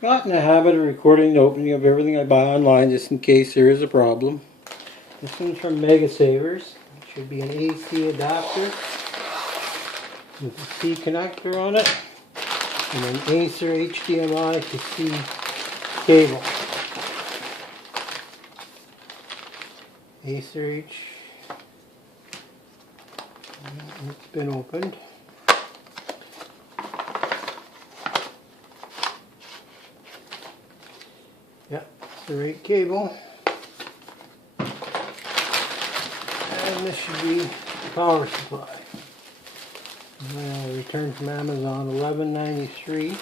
Got in the habit of recording the opening of everything I buy online just in case there is a problem. This one's from Mega Savers. It should be an AC adapter with a C connector on it and an Acer HDMI to C cable. Acer H. It's been opened. Yep, it's the right cable. And this should be the power supply. Returned from Amazon, $11.93.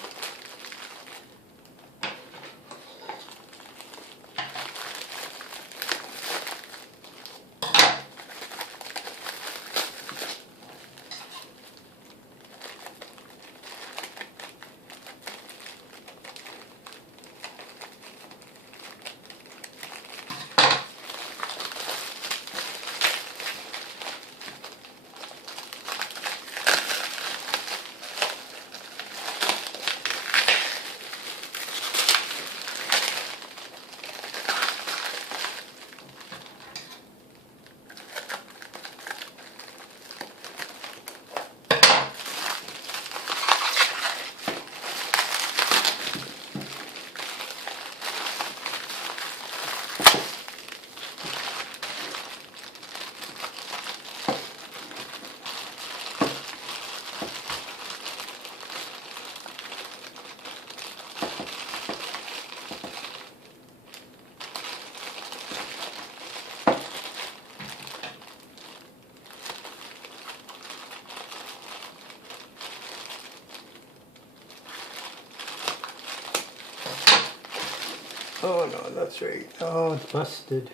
Oh no, that's right. Oh, it's busted.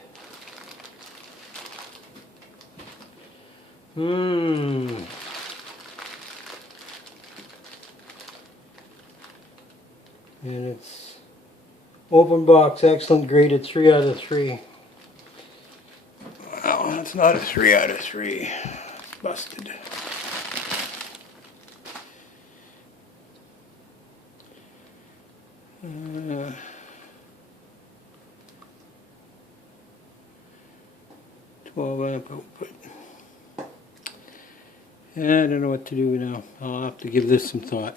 And it's open box, excellent, graded 3 out of 3. Well, that's not a 3 out of 3. It's busted. Uh, 12 amp output. I don't know what to do now. I'll have to give this some thought.